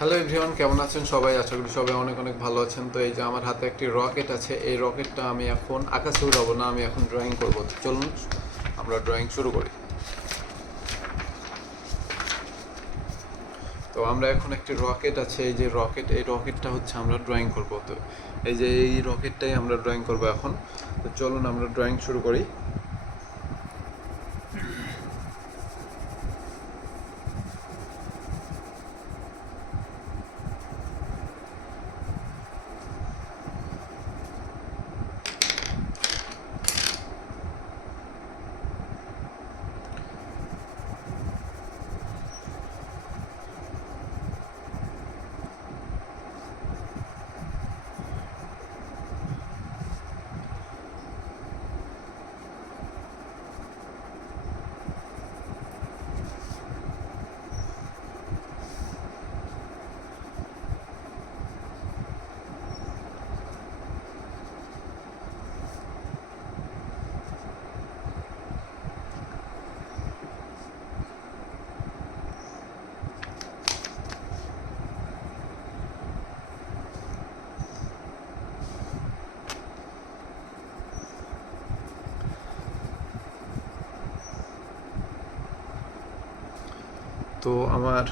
Hello everyone, কেমন আছেন সবাই? আশা করি সবাই অনেক অনেক ভালো আছেন। তো এই যে আমার হাতে একটি রকেট আছে, এই রকেটটা আমি এখন আকাশে উড়াবো না, আমি এখন ড্রয়িং করবো। তো চলুন আমরা ড্রয়িং শুরু করি। তো আমরা এখন একটি রকেট আছে, এই যে রকেট, এই রকেটটা হচ্ছে আমরা ড্রয়িং করবো। তো এই যে এই রকেটটাই আমরা ড্রয়িং করবো এখন। তো চলুন আমরা ড্রয়িং শুরু করি। তো আমার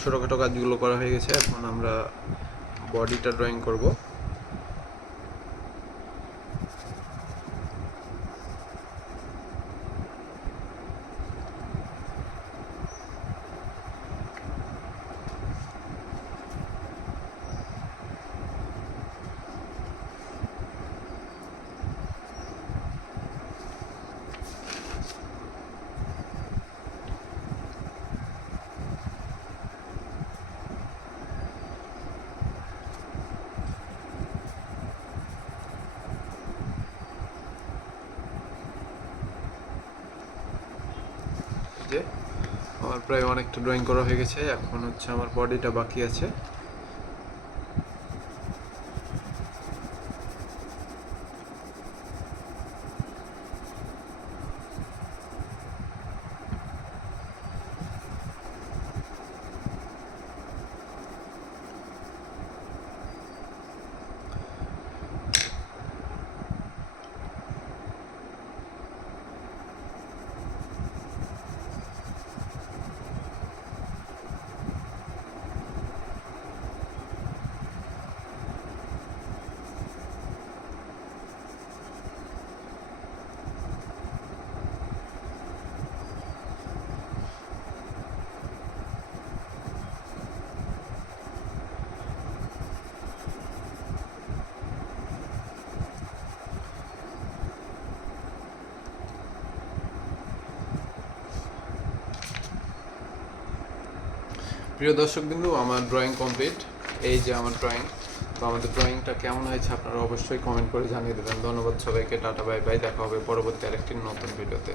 ছোটোখাটো কাজগুলো করা হয়ে গেছে, এখন আমরা বডিটা ড্রয়িং করব। যে আমার প্রায় অনেকটা ড্রয়িং করা হয়ে গেছে, এখন হচ্ছে আমার বডিটা বাকি আছে। প্রিয় দর্শকবিন্দু, আমার ড্রয়িং কমপ্লিট। এই যে আমার ড্রয়িং। তো আমাদের ড্রয়িংটা কেমন হয়েছে আপনারা অবশ্যই কমেন্ট করে জানিয়ে দেবেন। ধন্যবাদ সবাইকে, টাটা বাই বাই, দেখা হবে পরবর্তী আরেকটি নতুন ভিডিওতে।